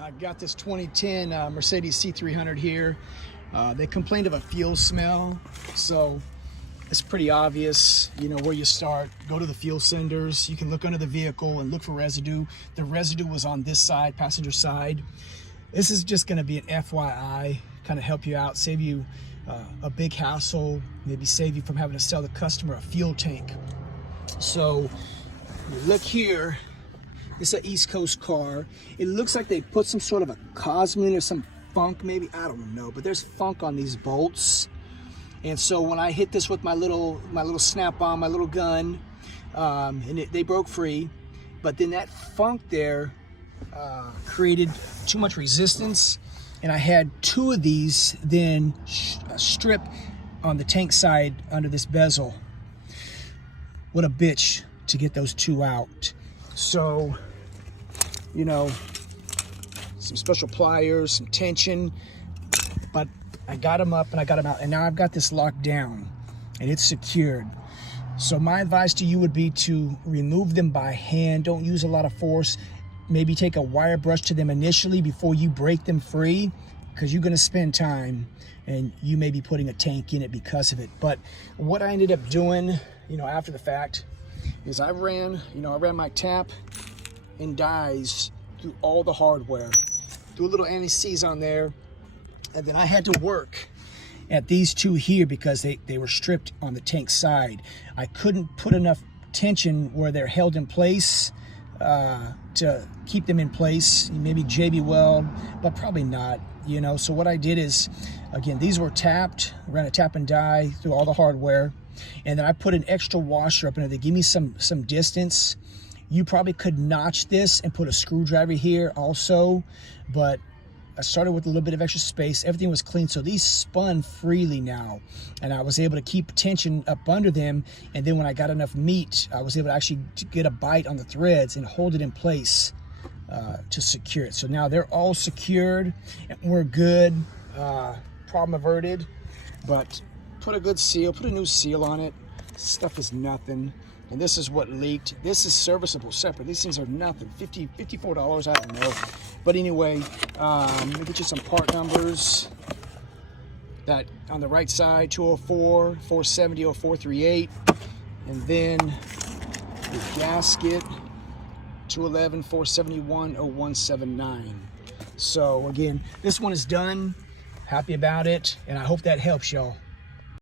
I got this 2010 Mercedes C300 here. They complained of a fuel smell, so it's pretty obvious, you know, where you start. Go to the fuel cinders. You can look under the vehicle and look for residue. The residue was on this side, passenger side. This is just going to be an FYI, kind of help you out, save you a big hassle, maybe save you from having to sell the customer a fuel tank. So look here. It's an East Coast car. It looks like they put some sort of a Cosmin or some funk, maybe, I don't know, but there's funk on these bolts. And so when I hit this with my little snap-on, my little gun, they broke free. But then that funk there created too much resistance, and I had two of these then strip on the tank side under this bezel. What a bitch to get those two out. So, you know, some special pliers, some tension, but I got them up and I got them out, and now I've got this locked down and it's secured. So my advice to you would be to remove them by hand. Don't use a lot of force. Maybe take a wire brush to them initially before you break them free, because you're going to spend time and you may be putting a tank in it because of it. But what I ended up doing, you know, after the fact is I ran my tap and dies through all the hardware, threw a little anti-seize on there, and then I had to work at these two here because they were stripped on the tank side. I couldn't put enough tension where they're held in place to keep them in place. Maybe JB weld, but probably not, you know. So what I did is, again, these were tapped, ran a tap and die through all the hardware, and then I put an extra washer up in there to give me some distance. You probably could notch this and put a screwdriver here also, but I started with a little bit of extra space. Everything was clean, so these spun freely now, and I was able to keep tension up under them. And then when I got enough meat, I was able to actually get a bite on the threads and hold it in place to secure it. So now they're all secured and we're good. Problem averted. But put a good seal, put a new seal on it. Stuff is nothing. And this is what leaked. This is serviceable separate. These things are nothing. $54, I don't know. But anyway, let me get you some part numbers. That on the right side, 204, 470, 0438. And then the gasket, 211, 471, 0179. So again, this one is done. Happy about it. And I hope that helps y'all.